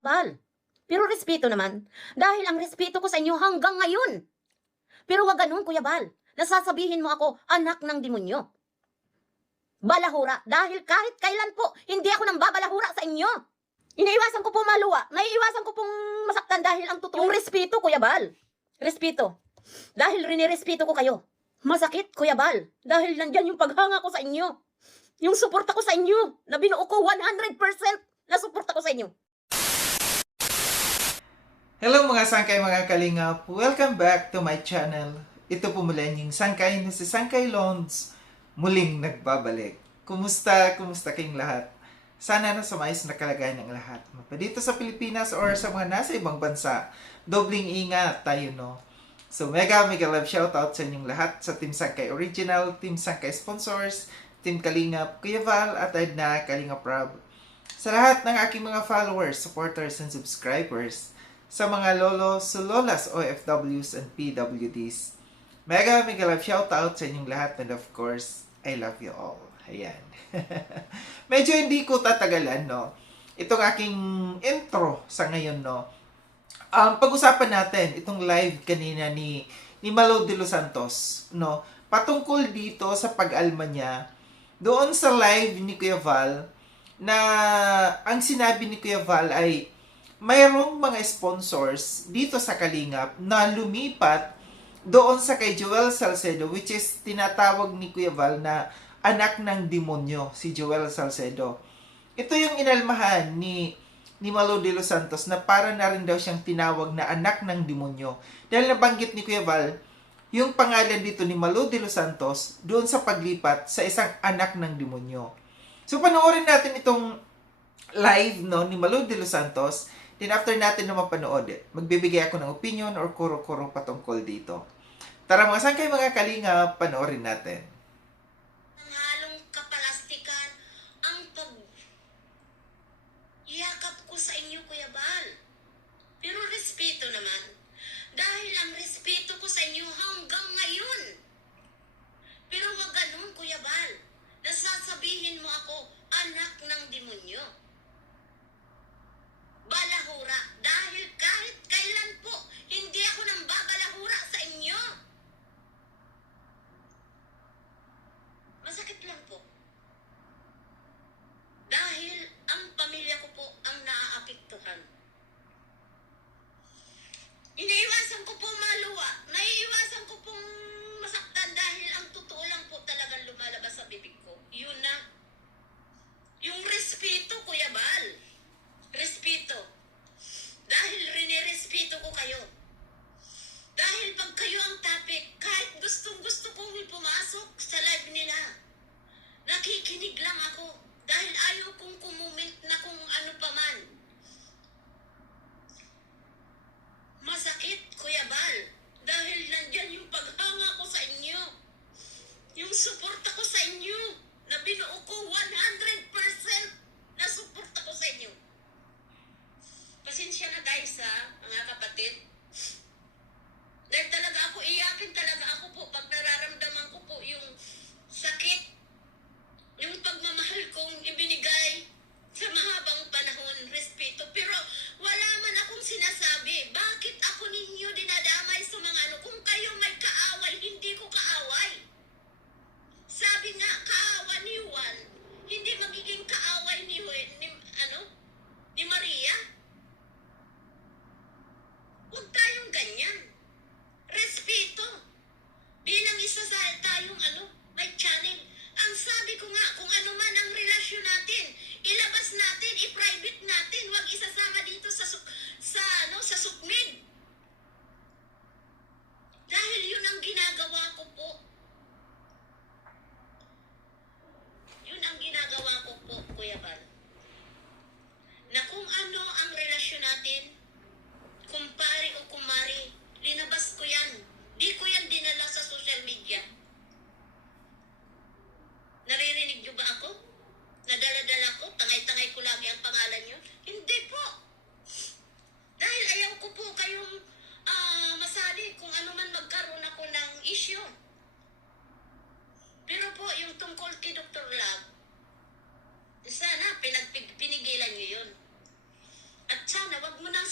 Bal. Pero respeto naman. Dahil ang respeto ko sa inyo hanggang ngayon. Pero wag ganun, Kuya Bal. Nasasabihin mo ako, anak ng demonyo. Balahura. Dahil kahit kailan po, hindi ako nang babalahura sa inyo. Iniiwasan ko po maluwa. Naiiwasan ko pong masaktan dahil ang totoo. Yung respeto, Kuya Bal. Respeto. Dahil rinirespeto ko kayo. Masakit, Kuya Bal. Dahil nandyan yung paghanga ko sa inyo. Yung suporta ko sa inyo. Na binuo ko 100% na suporta ko sa inyo. Hello mga sangkay, mga kalingap! Welcome back to my channel. Ito po muli yung sangkay na si Sangkay Londs muling nagbabalik. Kumusta? Kumusta kayong lahat? Sana nasa maayos na kalagayan ng lahat. Dito sa Pilipinas or sa mga nasa ibang bansa, dobling ingat tayo, no? So mega love shoutout sa inyong lahat, sa Team Sangkay Original, Team Sangkay Sponsors, Team Kalingap, Kuya Val at Edna Kalingap Rob. Sa lahat ng aking mga followers, supporters, and subscribers, sa mga lolos, lolas, OFWs, and PWDs. Mega love shoutout sa inyong lahat, and of course, I love you all. Ayan. Medyo hindi ko tatagalan, no? Itong aking intro sa ngayon, no? Pag-usapan natin itong live kanina ni Malo de los Santos, no? Patungkol dito sa pag-alma niya doon sa live ni Kuya Val, na ang sinabi ni Kuya Val ay mayroong mga sponsors dito sa Kalingap na lumipat doon sa kay Joel Salcedo, which is tinatawag ni Kuya Val na anak ng demonyo, si Joel Salcedo. Ito yung inalmahan ni Malo de los Santos na para na rin daw siyang tinawag na anak ng demonyo. Dahil nabanggit ni Kuya Val yung pangalan dito ni Malo de los Santos doon sa paglipat sa isang anak ng demonyo. So panoorin natin itong live, no, ni Malo de los Santos. Then after natin na mapanood, magbibigay ako ng opinion or kuro-kuro patungkol dito. Tara mga sangkay, mga kalinga, panoorin natin. Ang halong kapalastikan ang pag-yakap ko sa inyo, Kuya Bal. Pero respeto naman. Dahil ang respeto ko sa inyo hanggang ngayon. Pero wag ganun, Kuya Bal. Nasasabihin mo ako, anak ng demonyo. Balahura. Dahil kahit kailan po, hindi ako nang babalahura sa inyo. Masakit lang po. Dahil ang pamilya ko po ang naaapektuhan. Iniiwasan ko po maluwa. Naiiwasan ko pong masaktan dahil ang totoo lang po talagang lumalabas sa bibig ko. Yun na. Yung respeto, Kuya Bal. Respeto. Dahil rinirespeto ko kayo. Dahil pag kayo ang topic, kahit gustong-gusto kong pumasok sa live nila, nakikinig lang ako. Dahil ayaw kong kumument na kung ano pa man. Masakit, Kuya Bal. Dahil nandyan yung paghanga ko sa inyo. Yung suporta ko sa inyo. Na binuo ko 100% na suporta ko sa inyo. Pasensya na guys ha, mga kapatid. Dahil talaga ako, iyakin talaga ako po pag nararamdaman ko po yung sakit, yung pagmamahal kong ibinigay sa mahabang panahon, respeto. Pero wala man akong sinasabi, bakit ako ninyo dinadamay sa mga ano? Kung kayo may kaaway, hindi ko kaaway. Sabi nga, kaaway ni Juan, hindi magiging kaaway ni Maria. Huwag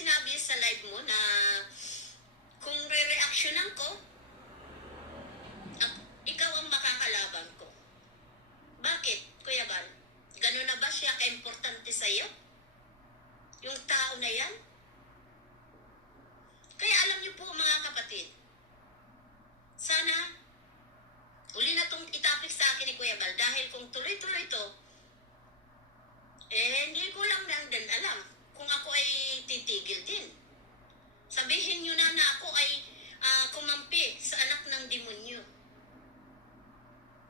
sinabi sa live mo na kung re-reactionan ko, at ikaw ang makakalaban ko. Bakit, Kuya Bal? Ganun na ba siya ka-importante sa'yo? Yung tao na yan? Kaya alam niyo po mga kapatid, sana uli na itong itapik sa akin ni Kuya Bal dahil kung tuloy-tuloy ito, hindi ko lang din alam kung ako ay titigil din. Sabihin niyo na ako ay kumampi sa anak ng demonyo.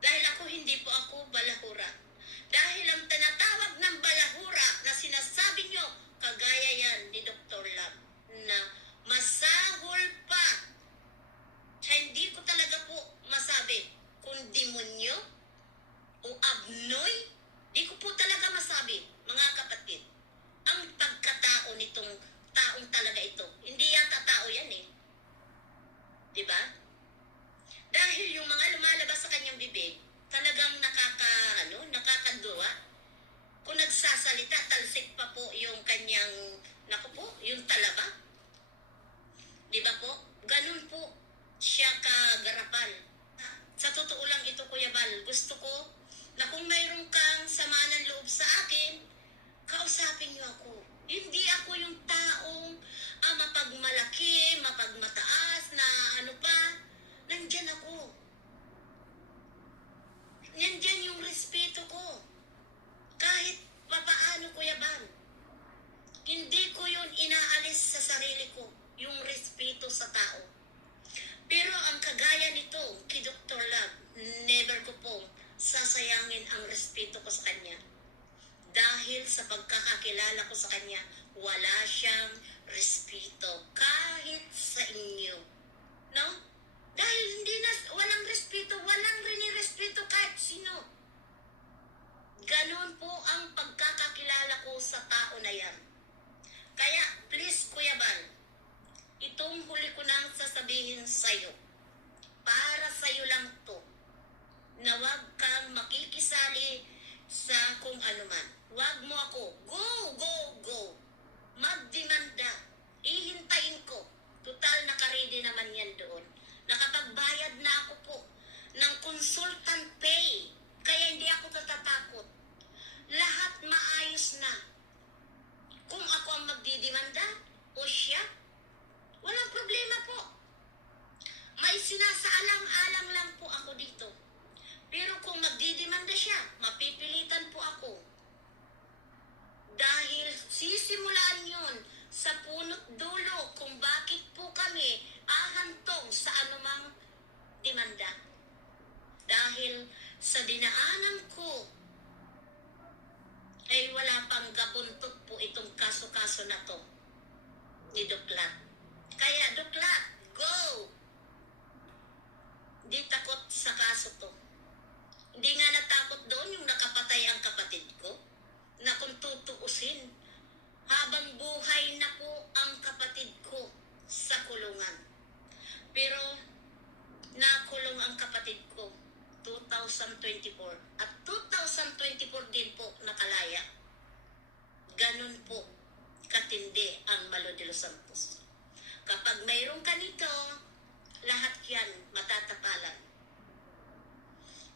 Dahil hindi po ako balahura. Dahil ang tinatawag ng balahura na sinasabi niyo, kagaya yan ni Dr. Lab, na masahol pa. Hindi ko talaga po masabi kung demonyo o abnoy. Di ko po talaga masabi, mga kapatid. Ang pagkatao nitong taong talaga ito. Hindi yata tao yan eh. Diba? Dahil yung mga lumalabas sa kanyang bibig, talagang nakakaduwa. Kung nagsasalita, talsik pa po yung kanyang, yung talaba. Diba po? Ganun po siya kagarapal. Sa totoo lang ito, Kuya Bal, gusto ko na kung mayroon kang sama ng loob sa akin, kausapin niyo ako. Hindi ako yung taong mapagmalaki, mapagmataas, na ano pa. Nandyan ako. Nandyan yung respeto ko. Kahit papaano, Kuya Bal. Hindi ko yun inaalis sa sarili ko, yung respeto sa tao. Pero ang kagaya nito, kay Dr. Lab, never ko pong sasayangin ang respeto ko sa kanya. Dahil sa pagkakakilala ko sa kanya, wala siyang respeto kahit sa inyo. No? Dahil walang respeto, walang rinirespeto kahit sino. Ganon po ang pagkakakilala ko sa tao na yan. Kaya, please, Kuya Bal, itong huli ko nang sasabihin sa'yo, para sa'yo lang to, na huwag kang makikisali sa kung ano man. Huwag mo ako, go! Magdemanda. Ihintayin ko. Total, nakaredy naman yan doon. Nakapagbayad na ako po ng consultant pay. Kaya hindi ako natatakot. Lahat maayos na. Kung ako ang magdidemanda o siya, walang problema po. May sinasaalang-alang lang po ako dito. Pero kung magdidemanda siya, mapipilitan po ako. Dahil sisimulan yun sa punot dulo kung bakit po kami ahantong sa anumang demanda. Dahil sa dinaanan ko, ay wala pang gabuntot po itong kaso-kaso na to ni Duklat. Kaya Duklat, go! Hindi takot sa kaso to. Hindi nga natakot doon yung nakapatay ang kapatid ko, na kung tutuusin, habang buhay na po ang kapatid ko sa kulungan. Pero nakulong ang kapatid ko 2024 at 2024 din po nakalaya. Ganun po katindi ang Malo de los Santos. Kapag mayroong kanito, lahat yan matatapalan.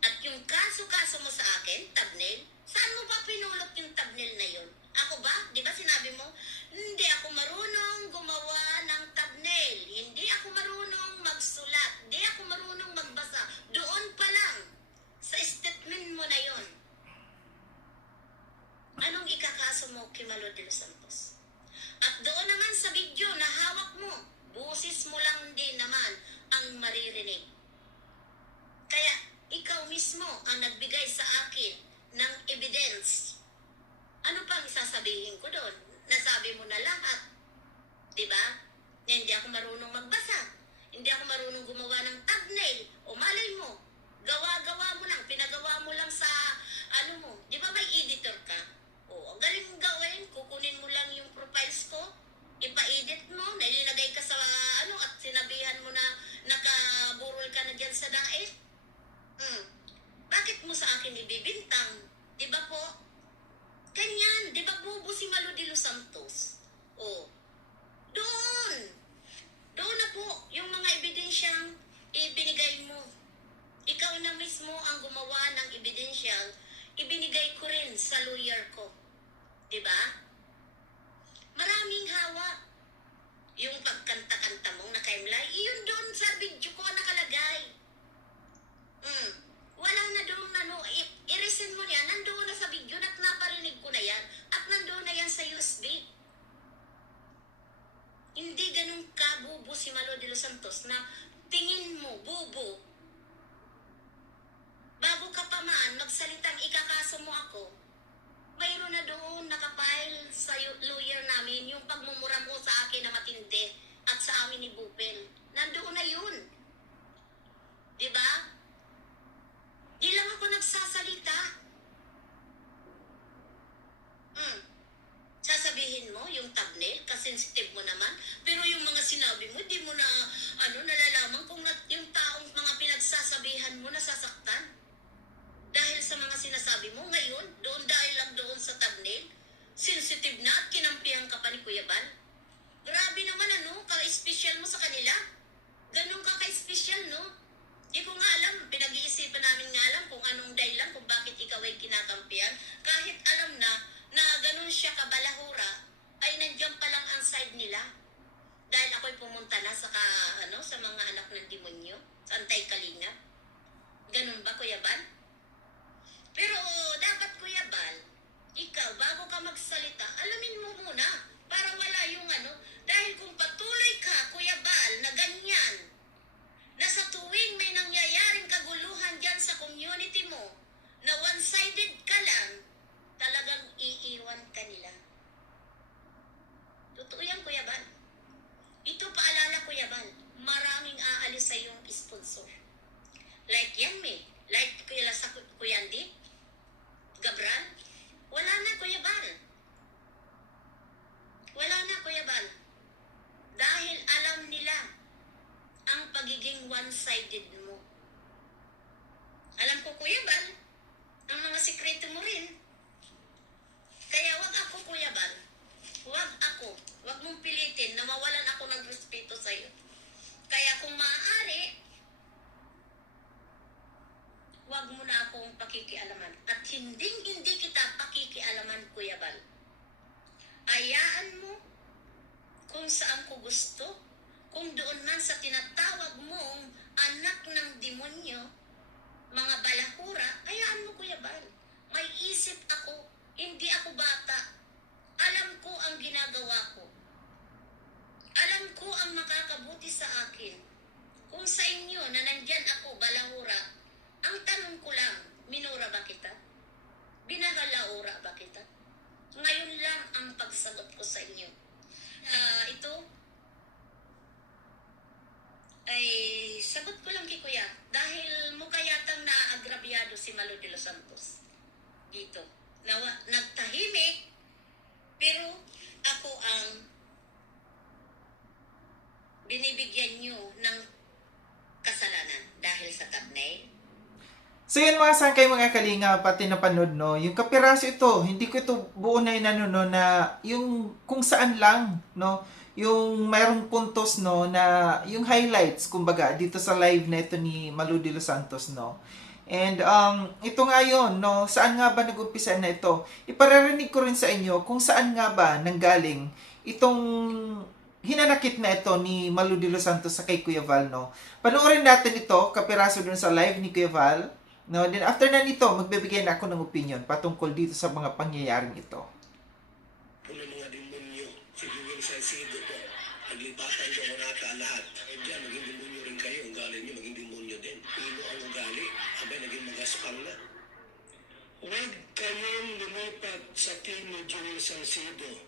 At yung kaso-kaso mo sa akin, thumbnail, saan mo ba pinulot yung thumbnail na yun? Ako ba? Di ba sinabi mo, hindi ako marunong gumawa ng thumbnail. Hindi ako marunong magsulat. Hindi ako marunong magbasa. Doon pa lang, sa statement mo na yon. Anong ikakaso mo kay Malo de los Santos? At doon naman sa video na hawak mo, busis mo lang din naman ang maririnig. Kaya, ikaw mismo ang nagbigay sa akin ng evidence. Ano pang sasabihin ko doon? Nasabi mo na lahat. Diba? Na hindi ako marunong magbasa. Hindi ako marunong gumawa ng thumbnail. O malay mo, gawa-gawa mo lang, pinagawa mo lang sa ano mo. Di ba may editor ka? O, ang galing gawin, kukunin mo lang yung profiles ko, ipa-edit mo, nililagay ka sa at sinabihan mo na nakaburol ka na dyan sa dait. Bakit mo sa akin ibibintang? Di ba po? Ganyan, di ba bubo si Malo de los Santos? O, bobo si Malo de los Santos na tingin mo, bobo, bago ka pa man magsalitang ikakaso mo ako, mayroon na doon nakapile sa lawyer namin yung pagmumura mo sa akin na matindi at sa amin ni Bupel. Nandoon na yun. Diba? Di lang ako nagsasalita. Sasabihin mo yung thumbnail, kasensitive mo naman, pero yung mga sinabi mo, di mo na nalalaman kung yung taong mga pinagsasabihan mo nasasaktan. Dahil sa mga sinasabi mo ngayon, dahil lang doon sa thumbnail, sensitive na at kinampihan ka pa ni Kuya Bal. Grabe naman ka-special mo sa kanila. Ganun ka ka-special, no? Di ko nga alam, pinag-iisipan namin nga alam kung anong dahilan, kung bakit ikaw ay kinakampihan. Kahit alam na ganun siya kabalahura, ay nandiyan pa lang ang side nila. Dahil ako'y pumunta na sa mga anak ng demonyo, sa Antay-Kalinga. Ganun ba, Kuya Bal? Pero dapat, Kuya Bal, ikaw, bago ka magsalita, alamin mo muna, para wala yung dahil kung patuloy ka, Kuya Bal, na ganyan, na sa tuwing may nangyayaring kaguluhan dyan sa community mo, na one-sided ka lang, talagang iiwan ka nila. Totoo yan, Kuya Bal. Ito paalala, Kuya Bal, maraming aalis sa iyong sponsor. Like yan, like sa Kuya Andy, Gabran, wala na, Kuya Bal. Wala na, Kuya Bal. Dahil alam nila ang pagiging one-sided mo. Alam ko, Kuya Bal, ang mga sikreto mo rin. Kaya wag ako, Kuya Bal. Wag ako. Wag mong pilitin na mawalan ako ng respeto sa'yo. Kaya kung maaari, wag mo na akong pakikialaman. At hindi kita pakikialaman, Kuya Bal. Ayaan mo kung saan ko gusto, kung doon man sa tinatawag mong anak ng demonyo, mga balahura, ayaan mo, Kuya Bal. May isip ako, hindi ako bata. Alam ko ang ginagawa ko. Alam ko ang makakabuti sa akin. Kung sa inyo na nandyan ako, balahura, ang tanong ko lang, minura ba kita? Binagalaura ba kita? Ngayon lang ang pagsagot ko sa inyo. Ito ay sagot ko lang kay Kuya. Dahil mukha yatang naagrabyado si Malo de los Santos. Dito. Nagtahimik, pero ako ang binibigyan nyo ng kasalanan dahil sa thumbnail. So yun mga sangkay mga kalinga, pati napanood no, yung kapiraso ito, hindi ko ito buo na no, na yung kung saan lang, no, yung mayroong puntos no, na yung highlights, kumbaga, dito sa live na ito ni Malo de los Santos, no. And ito nga yun, no, saan nga ba nag-umpisa na ito? Ipararinig ko rin sa inyo kung saan nga ba nanggaling itong hinanakit na ito ni Malo de los Santos sa kay Kuya Val, no. Panoorin natin ito, kapiraso dun sa live ni Kuya Val. No, then after na nito, magbibigay na ako ng opinion patungkol dito sa mga pangyayaring ito. Kung ang mga demonyo, siguro sa sido po, naglipatan ko na lahat. Eh diyan, maging demonyo rin kayo. Ang galing nyo, maging demonyo din. Pino ang ugali, abay naging magaspang na. Huwag kayong lumipat sa Tino Joel Salcedo.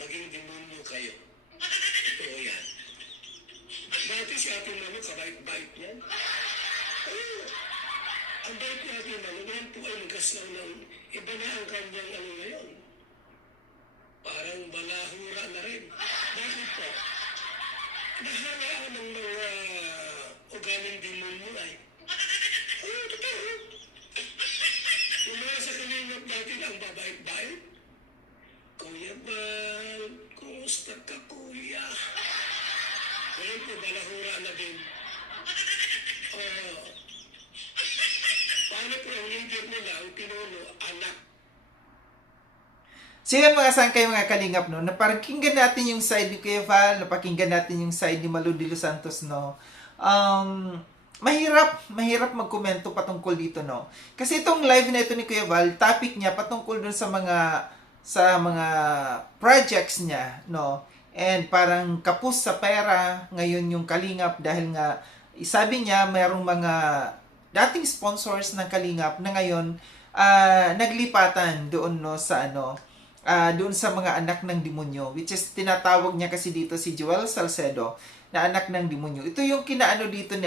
Maging demonyo kayo. Ito yan. Dati si Ate Manu, kabait-bait niyan. Ang bait ni Ate Manu, ngayon po ay nagkaslaw ng iba na ang kanyang ngayon. Parang balahura na rin. Bakit po? Nahalaan ng mga ugaling demonyo ay. Totoo. Yung mga sa kalingap natin ang babait-bait. Kuya Bal, kumusta ka, Kuya? Ngayon po, balahura na din. Paano po ang leader nila, ang pinuno, anak? So yun mga sangkay mga kalingap, no, napakinggan natin yung side ni Kuya Val, napakinggan natin yung side ni Malo de los Santos, no. Mahirap magkomento patungkol dito, no. Kasi itong live na ito ni Kuya Val, topic niya patungkol dun sa mga projects niya, no. and parang kapos sa pera ngayon yung Kalingap dahil nga sabi niya mayroong mga dating sponsors ng Kalingap na ngayon naglipatan doon no sa doon sa mga anak ng demonyo, which is tinatawag niya kasi dito si Joel Salcedo na anak ng demonyo. Ito yung kinaano dito ni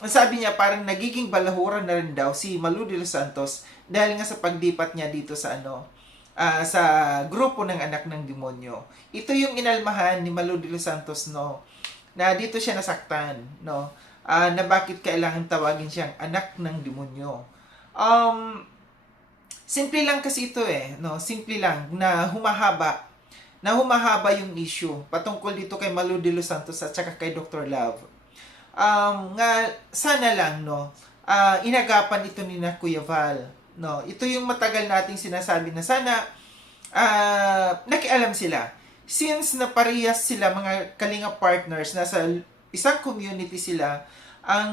ang sabi niya parang nagiging balahuran na rin daw si Malu de los Santos dahil nga sa pagdipat niya dito sa sa grupo ng anak ng demonyo. Ito yung inalmahan ni Malu de los Santos no na dito siya nasaktan no na bakit kailangan tawagin siyang anak ng demonyo. Simple lang kasi ito no? Simple lang na humahaba yung issue patungkol dito kay Malu de los Santos at saka kay Dr. Love. Nga sana lang no, inagapan ito ni na Kuya Val, no. Ito yung matagal nating sinasabi na sana nakialam sila. Since na parehas sila mga Kalinga partners, nasa isang community sila, ang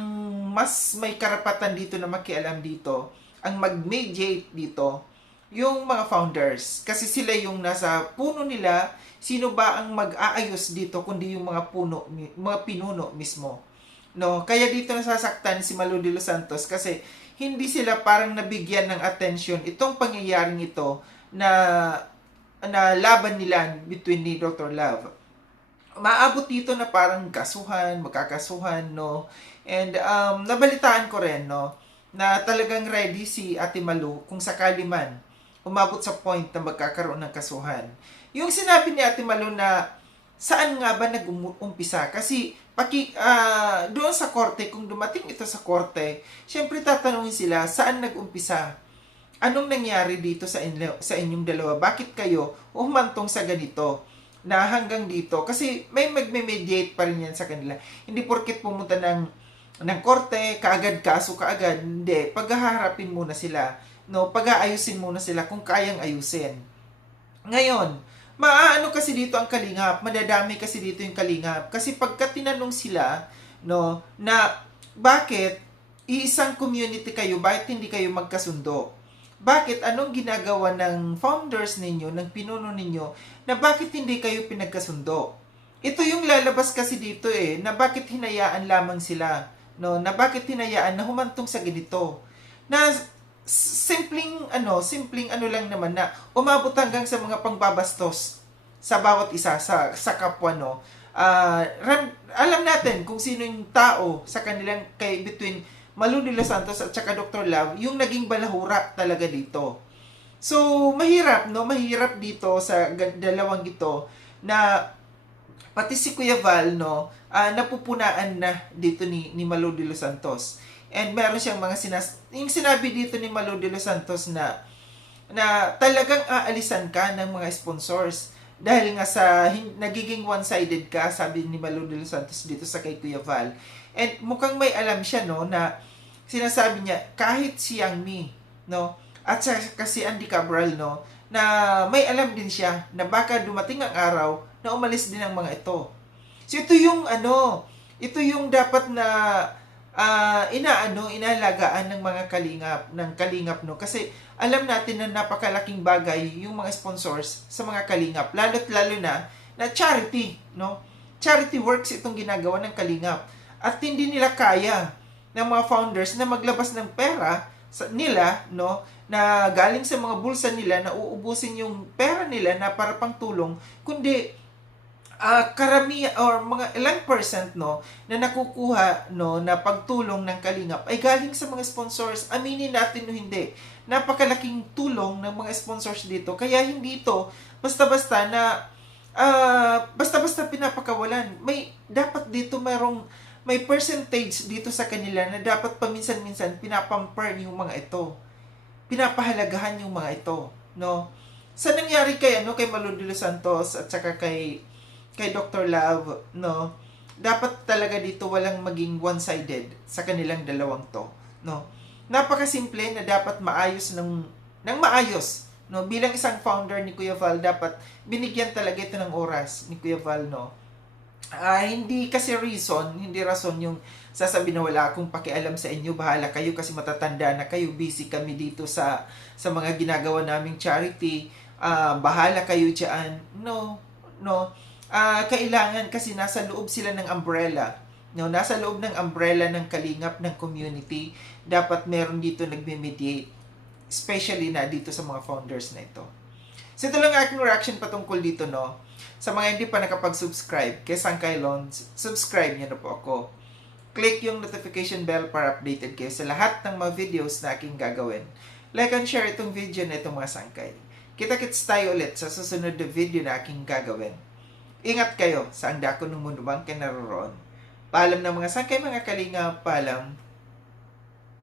mas may karapatan dito na makialam dito, ang mag-mediate dito, yung mga founders. Kasi sila yung nasa puno nila, sino ba ang mag-aayos dito kundi yung mga pinuno mismo. No, kaya dito nasasaktan si Malu de los Santos kasi hindi sila parang nabigyan ng attention itong pangyayaring ito na laban nila between ni Dr. Love. Maabot dito na parang magkakasuhan, no? And nabalitaan ko rin, no, na talagang ready si Ate Malu kung sakali man umabot sa point na magkakaroon ng kasuhan. Yung sinabi ni Ate Malu na saan nga ba nag-umpisa? Kasi doon sa korte, kung dumating ito sa korte, syempre tatanungin sila saan nag-umpisa? Anong nangyari dito sa inyong dalawa? Bakit kayo humantong sa ganito? Na hanggang dito? Kasi may magme-mediate pa rin yan sa kanila. Hindi porket pumunta ng korte, kaso kaagad. Hindi. Paghaharapin muna sila. No? Pag-aayusin muna sila kung kayang ayusin. Ngayon, maaano kasi dito ang Kalingap, madadami kasi dito yung Kalingap. Kasi pagka tinanong sila, no, na bakit iisang community kayo, bakit hindi kayo magkasundo? Bakit anong ginagawa ng founders ninyo, ng pinuno ninyo, na bakit hindi kayo pinagkasundo? Ito yung lalabas kasi dito na bakit hinayaan lamang sila, no, na bakit hinayaan na humantong sa ganito. Na simpleng lang naman na umabot hanggang sa mga pangbabastos sa bawat isa sa kapwa, no. Alam natin kung sino yung tao sa kanilang between Malu de los Santos at saka Dr. Love, yung naging balahura talaga dito. So mahirap dito sa dalawang ito na pati si Kuya Val, no, napupunaan na dito ni Malu de los Santos. And meron siyang mga yung sinabi dito ni Malu de los Santos na talagang aalisan ka ng mga sponsors dahil nga sa nagiging one-sided ka, sabi ni Malu de los Santos dito sa kay Kuya Val. And mukhang may alam siya, no, na sinasabi niya kahit si Yang Mi, no, at kasi Andy Cabral, no, na may alam din siya na baka dumating ang araw na umalis din ang mga ito. So ito yung dapat na inalagaan ng mga Kalingap, no? Kasi alam natin na napakalaking bagay yung mga sponsors sa mga Kalingap, lalo na charity, no? Charity works itong ginagawa ng Kalingap. At hindi nila kaya ng mga founders na maglabas ng pera nila, no, na galing sa mga bulsa nila na uubusin yung pera nila na para pang tulong, kundi karamihan or mga ilang percent, no, na nakukuha, no, na pagtulong ng Kalingap ay galing sa mga sponsors. Aminin natin o hindi, napakalaking tulong ng mga sponsors dito. Kaya hindi ito basta-basta na basta-basta pinapakawalan. Dapat dito may percentage dito sa kanila na dapat paminsan-minsan pinapamper yung mga ito. Pinapahalagahan yung mga ito, no. Sa nangyari kay Malu de los Santos at saka kay Dr. Love, no, dapat talaga dito walang maging one-sided sa kanilang dalawang to, no. Napakasimple na dapat maayos ng maayos, no. Bilang isang founder ni Kuya Val, dapat binigyan talaga ito ng oras ni Kuya Val, no. Hindi kasi hindi rason yung sasabihin na wala akong pakialam sa inyo, bahala kayo kasi matatanda na kayo, busy kami dito sa mga ginagawa naming charity, bahala kayo dyan. No. kailangan kasi nasa loob sila ng umbrella. No, nasa loob ng umbrella ng kalingap ng community, dapat meron dito nagme-mediate. Especially na dito sa mga founders na ito. So ito lang aking reaction patungkol dito, no. Sa mga hindi pa nakapag-subscribe kay Sangkay Loans, subscribe niyo na po ako. Click yung notification bell para updated kayo sa lahat ng mga videos na aking gagawin. Like and share itong video na itong mga sangkay. Kita-kits tayo ulit sa susunod na video na aking gagawin. Ingat kayo sa ang dako ng mundo bang kinaroroon. Paalam ng mga sangkay, mga kalinga, paalam.